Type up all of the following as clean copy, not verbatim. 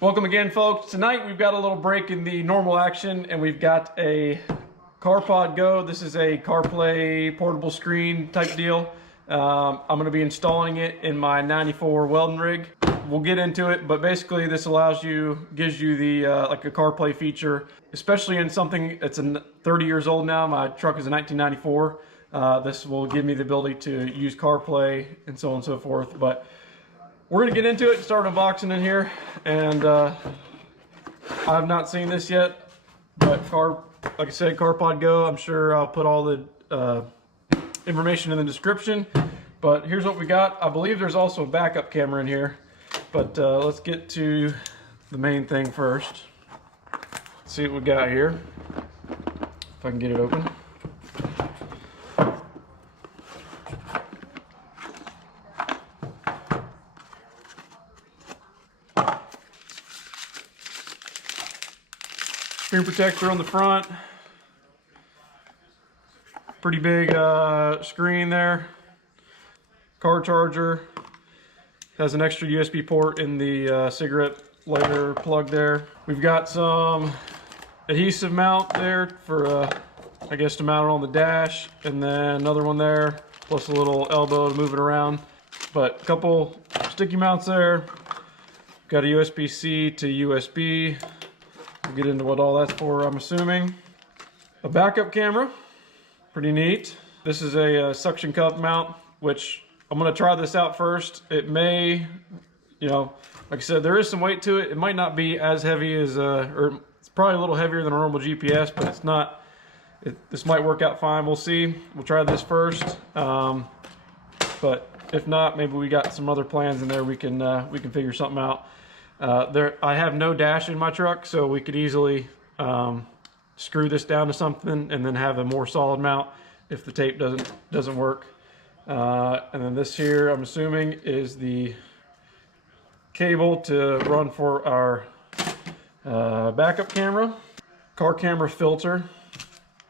Welcome again, folks. Tonight we've got a little break in the normal action and we've got a CarpodGo. This is a CarPlay portable screen type deal. I'm going to be installing it in my 94 Welding rig. We'll get into it, but basically this gives you the like a CarPlay feature, especially in something that's 30 years old now. My truck is a 1994. This will give me the ability to use CarPlay and so on and so forth. But we're gonna get into it and start unboxing in here. And I've not seen this yet, but like I said, CarpodGo. I'm sure I'll put all the information in the description. But here's what we got. I believe there's also a backup camera in here. But let's get to the main thing first. Let's see what we got here. If I can get it open. Screen protector on the front. Pretty big screen there. Car charger. Has an extra USB port in the cigarette lighter plug there. We've got some adhesive mount there for, I guess, to mount it on the dash. And then another one there, plus a little elbow to move it around. But a couple sticky mounts there. Got a USB-C to USB. We'll get into what all that's for, I'm assuming. A backup camera, pretty neat. This is a suction cup mount, which I'm gonna try this out first. It may, like I said, there is some weight to it. It might not be as heavy as, or it's probably a little heavier than a normal GPS, but it's not, this might work out fine. We'll see. We'll try this first. But if not, maybe we got some other plans in there. We can figure something out. I have no dash in my truck, so we could easily screw this down to something and then have a more solid mount if the tape doesn't work. And then this here, I'm assuming, is the cable to run for our backup camera. Car camera filter.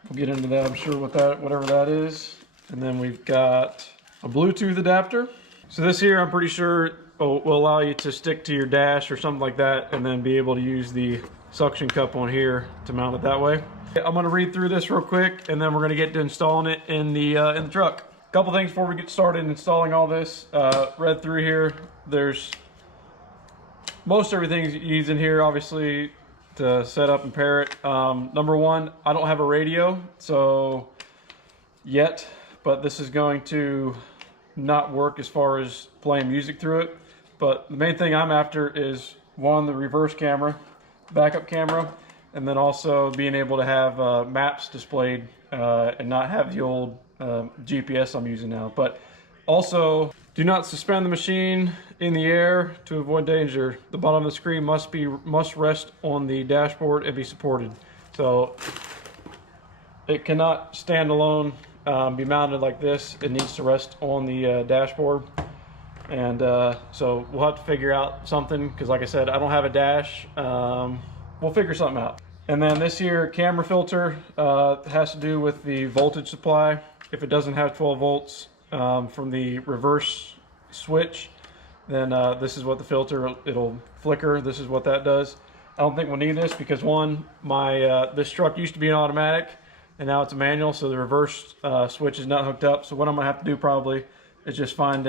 We'll get into that, I'm sure, with that, whatever that is. And then we've got a Bluetooth adapter. So this here, I'm pretty sure, will allow you to stick to your dash or something like that, and then be able to use the suction cup on here to mount it that way. I'm going to read through this real quick, and then we're going to get to installing it in the truck. A couple things before we get started installing all this. Read through here. There's most everything you use in here, obviously, to set up and pair it. Number one, I don't have a radio, so yet, but this is going to not work as far as playing music through it. But the main thing I'm after is, one, the reverse camera, backup camera, and then also being able to have maps displayed and not have the old GPS I'm using now. But also, do not suspend the machine in the air to avoid danger. The bottom of the screen must rest on the dashboard and be supported. So it cannot stand alone, be mounted like this. It needs to rest on the dashboard. And so we'll have to figure out something, because like I said, I don't have a dash. We'll figure something out. And then this here camera filter has to do with the voltage supply. If it doesn't have 12 volts from the reverse switch, then this is what the filter, it'll flicker. This is what that does. I don't think we'll need this because, one, this truck used to be an automatic and now it's a manual, so the reverse switch is not hooked up. So what I'm gonna have to do probably is just find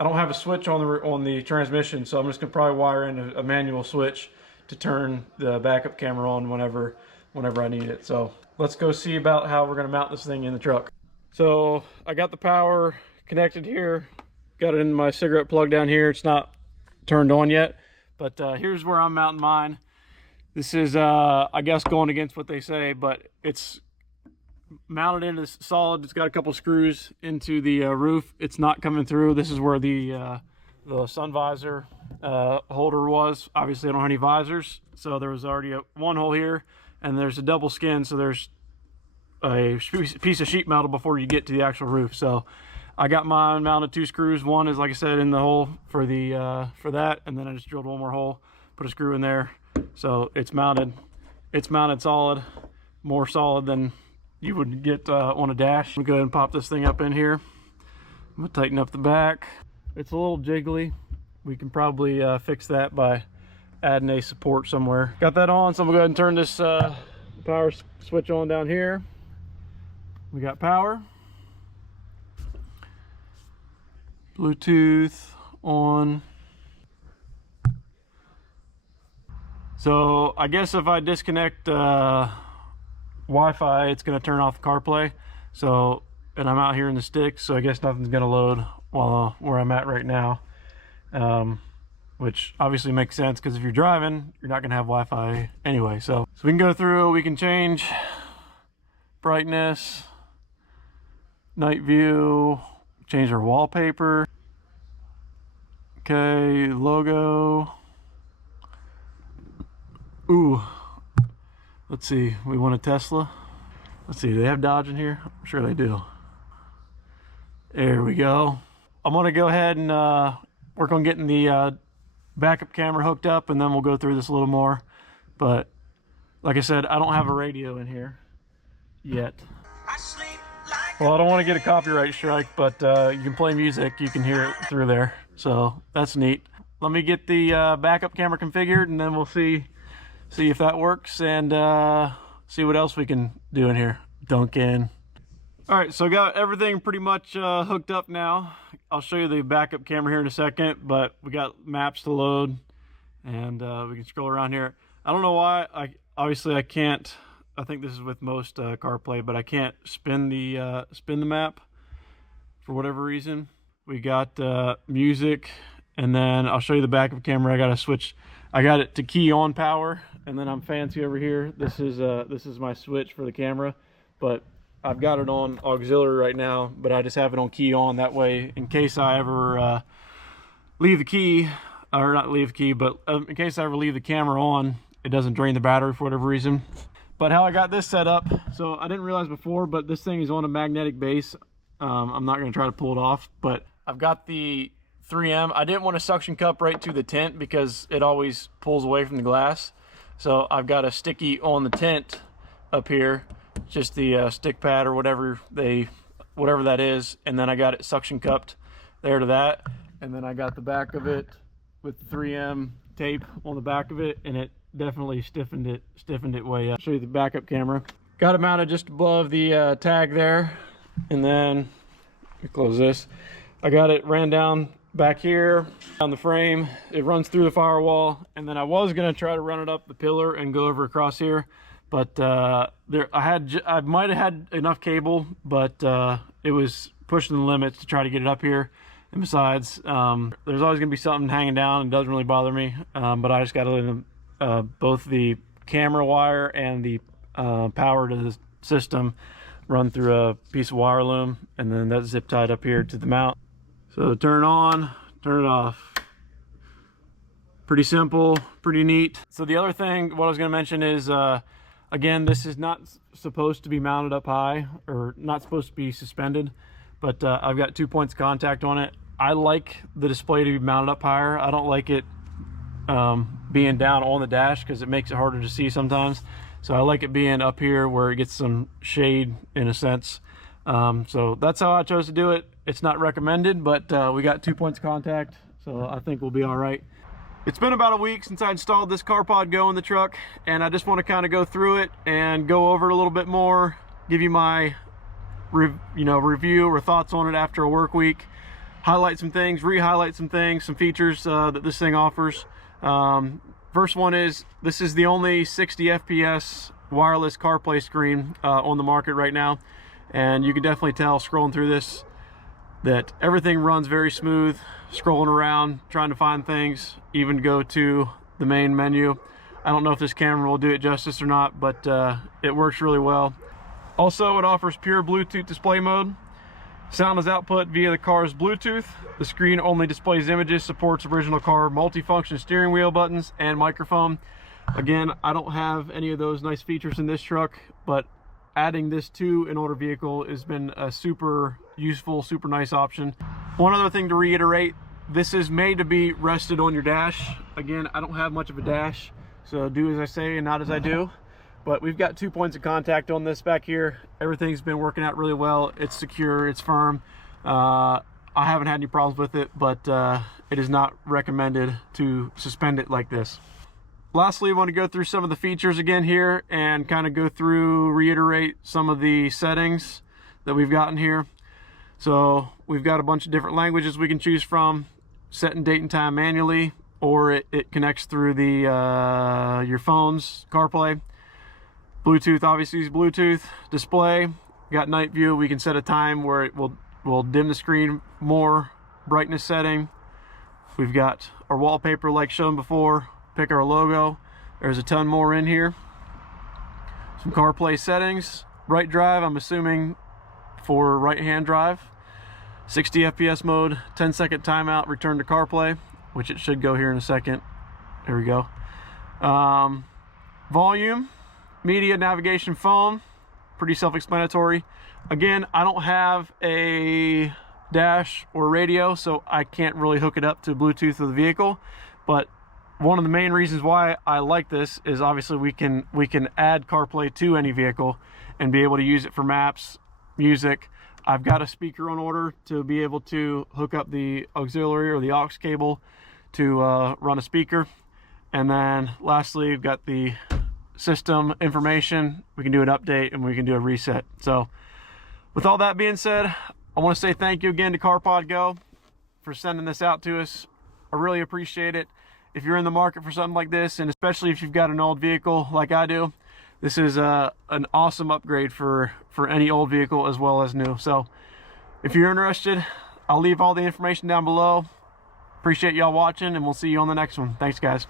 I don't have a switch on the transmission, so I'm just gonna probably wire in a manual switch to turn the backup camera on whenever I need it. So let's go see about how we're gonna mount this thing in the truck. So I got the power connected here, got it in my cigarette plug down here. It's not turned on yet, but here's where I'm mounting mine. This is I guess going against what they say, but it's mounted into solid. It's got a couple screws into the roof. It's not coming through. This is where the sun visor holder was. Obviously I don't have any visors, so there was already one hole here, and there's a double skin, so there's a piece of sheet metal before you get to the actual roof. So I got mine mounted 2 screws. One is, like I said, in the hole for the for that, and then I just drilled one more hole, put a screw in there. So it's mounted solid, more solid than you would get on a dash. I'm gonna go ahead and pop this thing up in here. I'm gonna tighten up the back. It's a little jiggly. We can probably fix that by adding a support somewhere. Got that on, so I'm gonna go ahead and turn this power switch on down here. We got power, Bluetooth on. So I guess if I disconnect Wi-Fi, it's going to turn off CarPlay. So, and I'm out here in the sticks, so I guess nothing's going to load while where I'm at right now, which obviously makes sense because if you're driving, you're not going to have Wi-Fi anyway. So we can go through, we can change brightness, night view, change our wallpaper. Okay, logo. Ooh, let's see, we want a Tesla. Let's see, do they have Dodge in here? I'm sure they do. There we go. I'm gonna go ahead and work on getting the backup camera hooked up, and then we'll go through this a little more. But like I said, I don't have a radio in here yet. Well, I don't want to get a copyright strike, but you can play music, you can hear it through there. So that's neat. Let me get the backup camera configured, and then we'll see if that works, and see what else we can do in here. Duncan. All right, so I got everything pretty much hooked up now. I'll show you the backup camera here in a second, but we got maps to load, and we can scroll around here. I don't know why. Obviously I can't. I think this is with most CarPlay, but I can't spin the map for whatever reason. We got music, and then I'll show you the backup camera. I got to switch. I got it to key on power, and then I'm fancy over here. This is my switch for the camera, but I've got it on auxiliary right now, but I just have it on key on. That way, in case I ever leave the key, or not leave the key, but in case I ever leave the camera on, it doesn't drain the battery for whatever reason. But how I got this set up, so I didn't realize before, but this thing is on a magnetic base. I'm not going to try to pull it off, but I've got the 3M. I didn't want a suction cup right to the tint because it always pulls away from the glass. So I've got a sticky on the tint up here, just the stick pad or whatever that is, and then I got it suction cupped there to that, and then I got the back of it with the 3M tape on the back of it, and it definitely stiffened it way up. I'll show you the backup camera. Got it mounted just above the tag there, and then let me close this. I got it ran down back here on the frame. It runs through the firewall, and then I was gonna try to run it up the pillar and go over across here, but I might have had enough cable, but it was pushing the limits to try to get it up here. And besides, there's always gonna be something hanging down. It doesn't really bother me, but I just got to let both the camera wire and the power to the system run through a piece of wire loom, and then that's zip tied up here to the mount. So turn it on, turn it off. Pretty simple, pretty neat. So the other thing, what I was gonna mention is, again, this is not supposed to be mounted up high, or not supposed to be suspended, but I've got 2 points of contact on it. I like the display to be mounted up higher. I don't like it being down on the dash because it makes it harder to see sometimes. So I like it being up here where it gets some shade in a sense. So that's how I chose to do it. It's not recommended, but we got 2 points of contact, so I think we'll be all right. It's been about a week since I installed this CarpodGo in the truck, and I just want to kind of go through it and go over it a little bit more, give you my review or thoughts on it after a work week, highlight some things, re-highlight some things, some features that this thing offers. First one is, this is the only 60 FPS wireless CarPlay screen on the market right now, and you can definitely tell scrolling through this that everything runs very smooth. Scrolling around, trying to find things, even go to the main menu. I don't know if this camera will do it justice or not, but it works really well. Also, it offers pure Bluetooth display mode. Sound is output via the car's Bluetooth. The screen only displays images, supports original car multifunction steering wheel buttons and microphone. Again, I don't have any of those nice features in this truck, but adding this to an older vehicle has been a super useful, super nice option. One other thing to reiterate, this is made to be rested on your dash. Again, I don't have much of a dash, so do as I say and not as I do. But we've got 2 points of contact on this back here. Everything's been working out really well. It's secure, it's firm. I haven't had any problems with it, but it is not recommended to suspend it like this. Lastly, I want to go through some of the features again here and kind of go through, reiterate some of the settings that we've gotten here. So we've got a bunch of different languages we can choose from, setting date and time manually, or it connects through the your phone's CarPlay. Bluetooth, obviously is Bluetooth. Display, got night view. We can set a time where it will dim the screen more, brightness setting. We've got our wallpaper like shown before. Pick our logo. There's a ton more in here. Some CarPlay settings. Right drive, I'm assuming for right-hand drive. 60 FPS mode, 10-second timeout, return to CarPlay, which it should go here in a second. There we go. Volume, media, navigation, phone. Pretty self-explanatory. Again, I don't have a dash or radio, so I can't really hook it up to Bluetooth of the vehicle, but one of the main reasons why I like this is obviously we can add CarPlay to any vehicle and be able to use it for maps, music. I've got a speaker on order to be able to hook up the auxiliary or the aux cable to run a speaker. And then lastly, we've got the system information. We can do an update and we can do a reset. So with all that being said, I want to say thank you again to CarpodGo for sending this out to us. I really appreciate it. If you're in the market for something like this, and especially if you've got an old vehicle like I do, this is an awesome upgrade for any old vehicle as well as new. So if you're interested, I'll leave all the information down below. Appreciate y'all watching, and we'll see you on the next one. Thanks, guys.